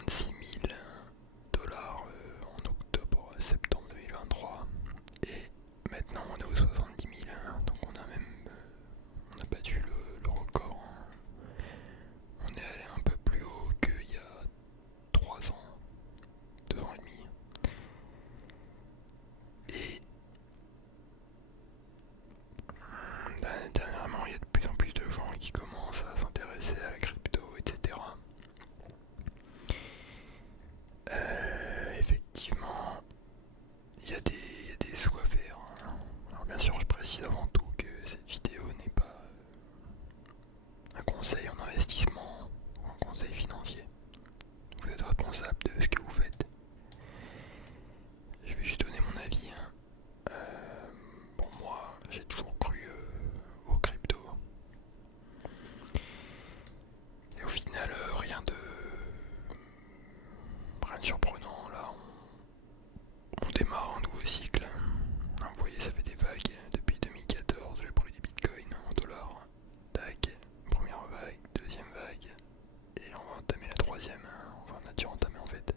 26 000 $ en octobre-septembre 2023 et maintenant on est aux 70 000, donc on a même on a battu le record, hein. On est allé un peu plus haut qu'il y a 3 ans, 2 ans et demi. Et dernièrement, il y a de plus en plus de gens qui commencent à s'intéresser à la crypto, etc. Effectivement, il y a des sous à faire, hein. Alors bien sûr, je précise avant tout que cette vidéo n'est pas un conseil en investissement ou un conseil financier. Vous êtes responsable de ce que vous faites. Je vais juste donner mon avis, hein. Bon, moi, j'ai toujours cru aux cryptos. Et au final, rien de surprenant. Là, on démarre un nouveau cycle. Vous voyez, ça fait des vagues depuis 2014, le prix du bitcoin en dollars. Tac, première vague, deuxième vague, et on va entamer la troisième. Enfin, on a déjà entamé en fait.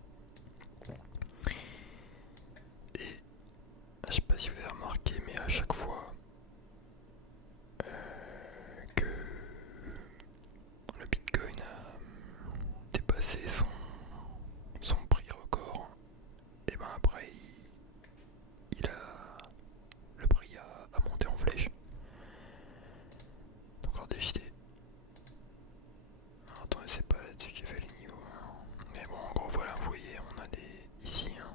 Et je sais pas si vous avez remarqué, mais à chaque fois que le bitcoin a dépassé son prix record, et ben après le prix a monté en flèche. Donc alors décidé. Alors, attendez, c'est pas là-dessus qu'il fait les niveaux, hein. Mais bon, en gros voilà, vous voyez, on a des ici, hein.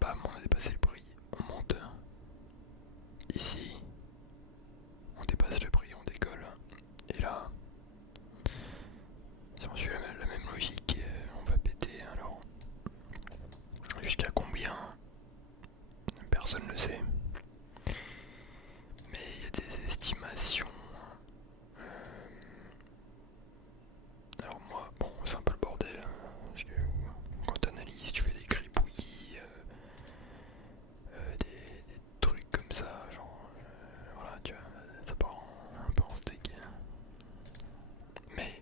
Bam, on a dépassé le prix, on monte. Ici, on dépasse le prix, on décolle. Et là, si on suit la même logique, on va péter. Alors, jusqu'à combien? Personne ne le sait. Mais il y a des estimations. Alors moi, bon, c'est un peu le bordel, hein, parce que quand t'analyses, tu fais des gribouillis, des trucs comme ça, genre, voilà, tu vois, ça part un peu en steak. Mais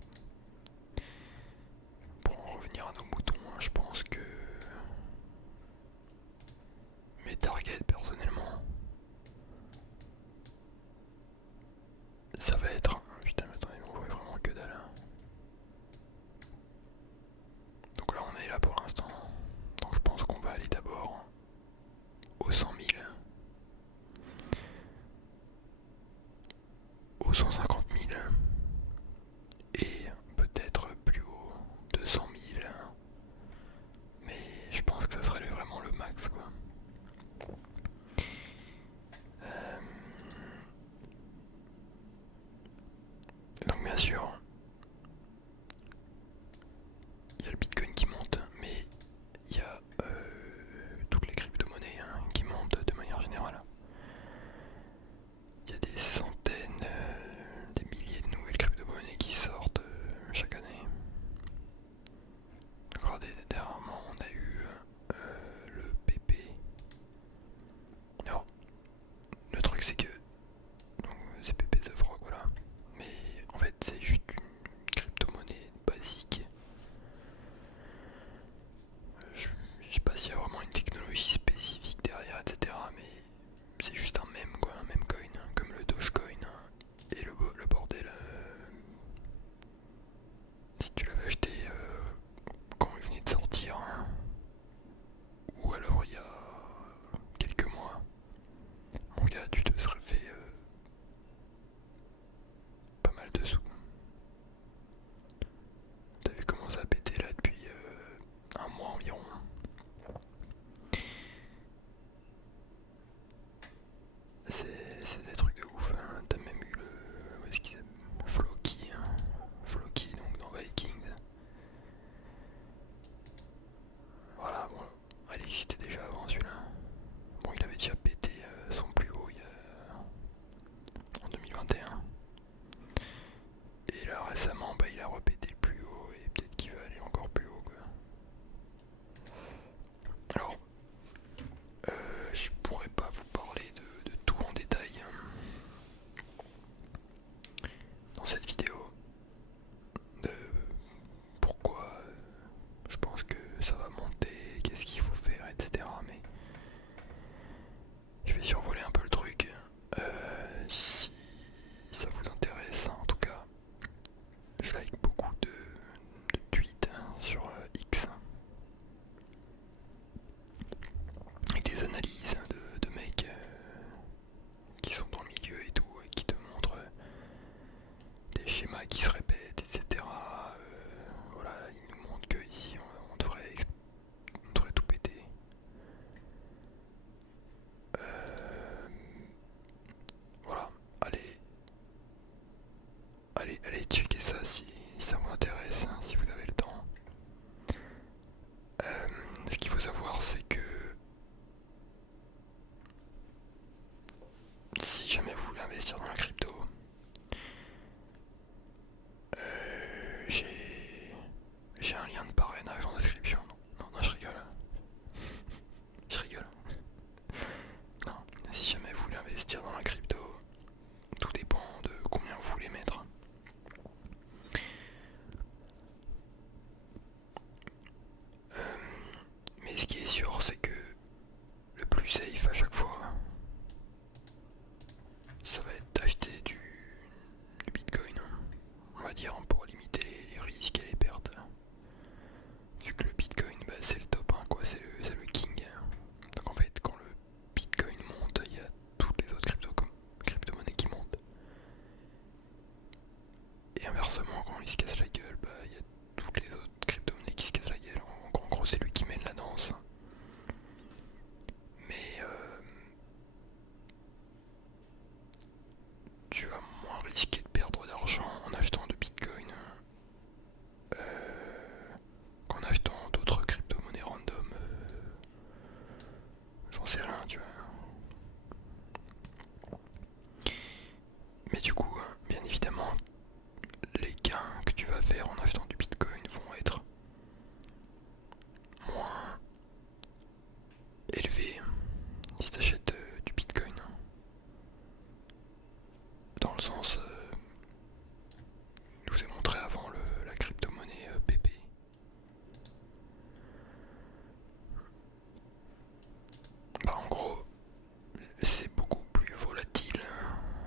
c'est beaucoup plus volatile,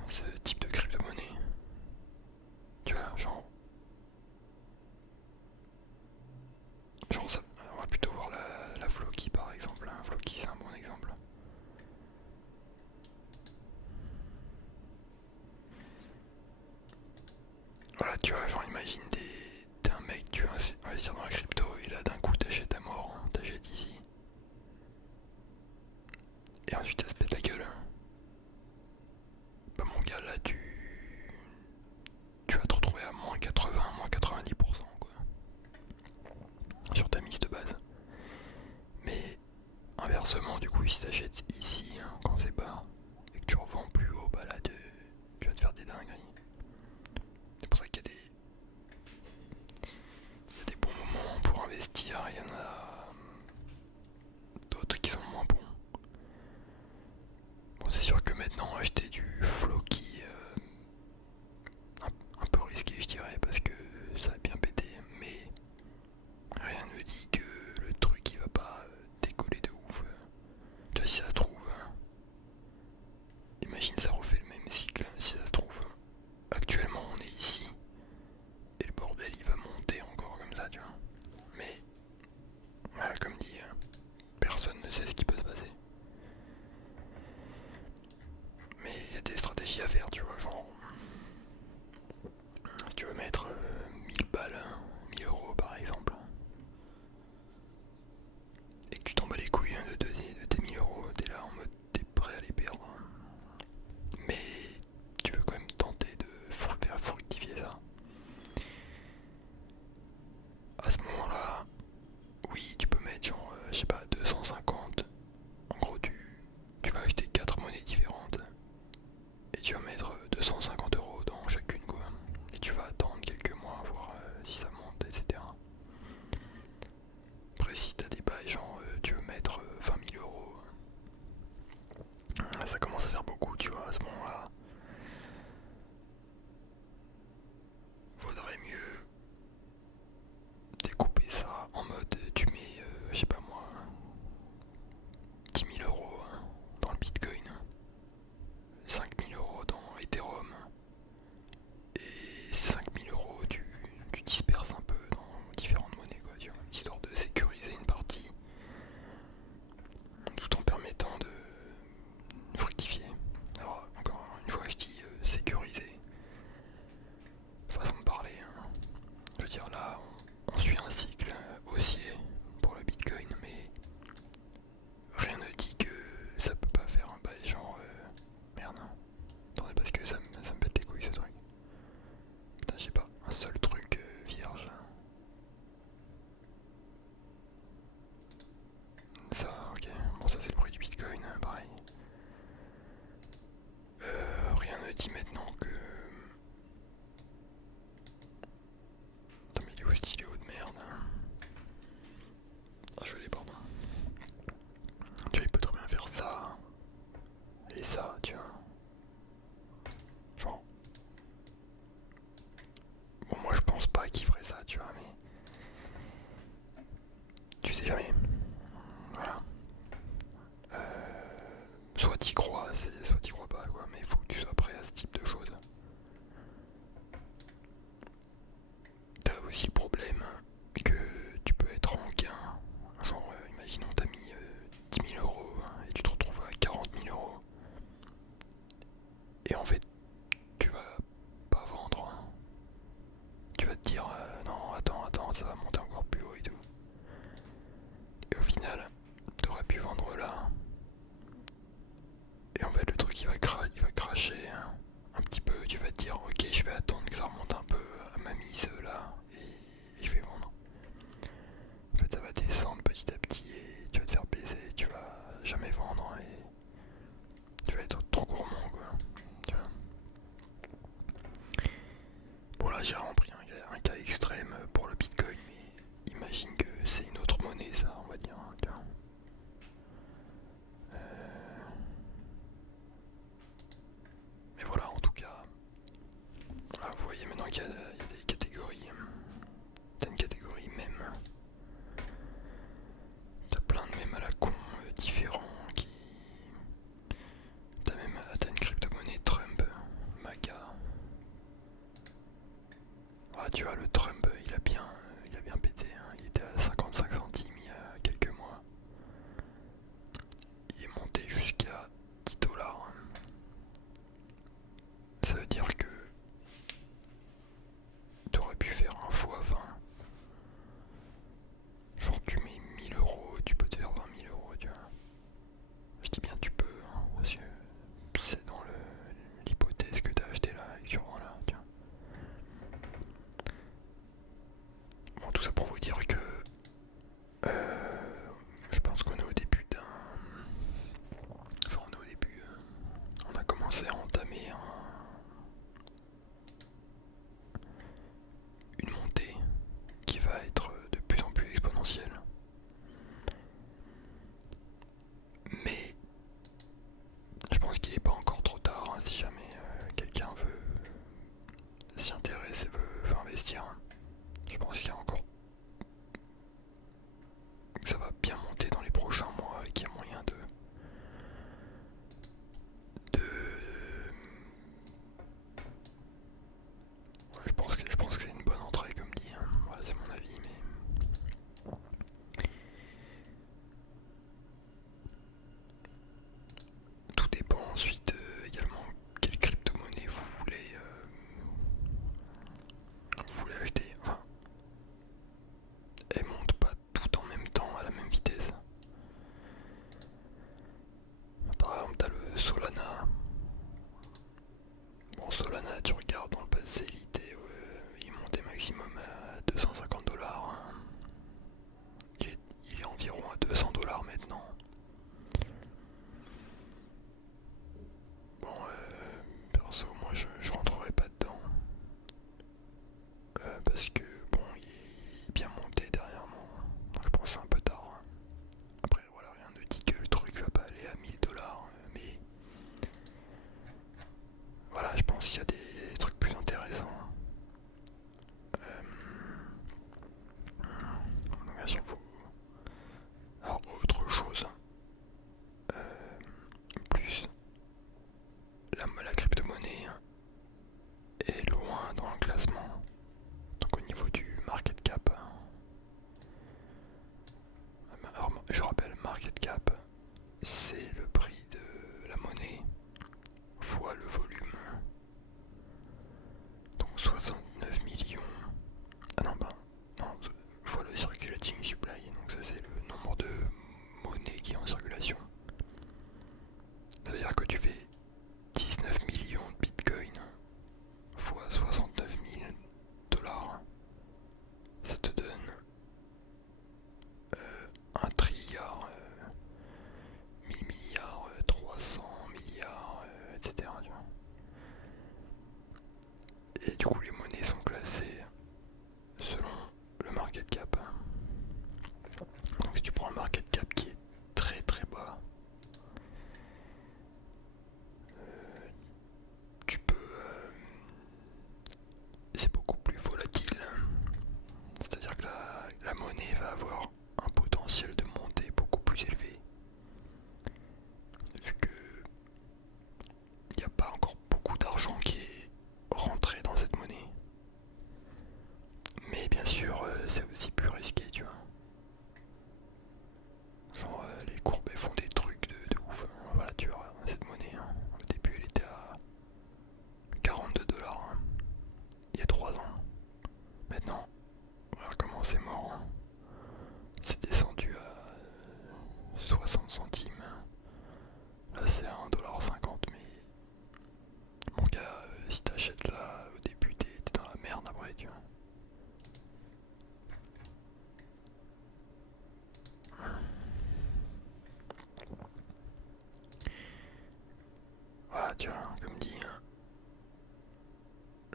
ce type de crypto-monnaie. Tu vois, genre ça, on va plutôt voir la Floki par exemple. Floki c'est un bon exemple. Voilà, tu vois, genre imagine t'es un mec, tu veux investir dans la crypto et là d'un coup t'achètes à mort, t'achètes ici. Et ensuite ça se pète la gueule. Bah mon gars là tu vas te retrouver à moins 80, moins 90% quoi. Sur ta mise de base. Mais inversement du coup si t'achètes ici quand c'est bas et que tu revends plus haut, bah là tu vas te faire des dingueries. C'est pour ça il y a des bons moments pour investir, il y en a d'autres qui sont moins bons. Bon c'est sûr que maintenant acheter du Floki un peu risqué je dirais parce que ça a bien pété, mais rien ne dit que le truc il va pas décoller de ouf. Tu vois, si ça se trouve monnaie va avoir un potentiel de montée beaucoup plus élevé, vu que il n'y a pas encore beaucoup d'argent qui est rentré dans cette monnaie. Mais bien sûr, c'est aussi plus risqué, tu vois. Genre, les courbes elles font des trucs de ouf. Voilà, tu vois, cette monnaie, hein. Au début, elle était à 42 $, hein, il y a 3 ans. Maintenant, regarde comment c'est mort, hein. C'est descendu à 60 centimes. Là, c'est à 1,50 $, mais mon gars, si t'achètes là, au début, t'es dans la merde après, tu vois. Voilà, tu vois, comme dit, hein,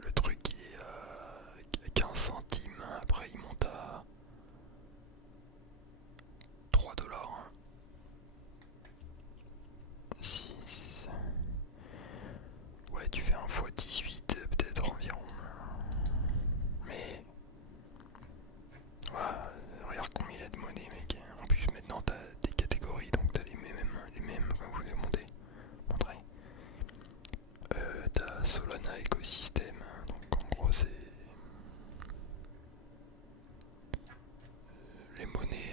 le truc il est à 15 centimes, après il monte à 3 $, hein. 6. Ouais, tu fais un x 18 peut-être environ. Mais voilà, regarde combien il y a de monnaie, mec. En plus, maintenant t'as des catégories, donc t'as les mêmes comme vous les montez. T'as Solana Ecosystem, donc en gros c'est les monnaies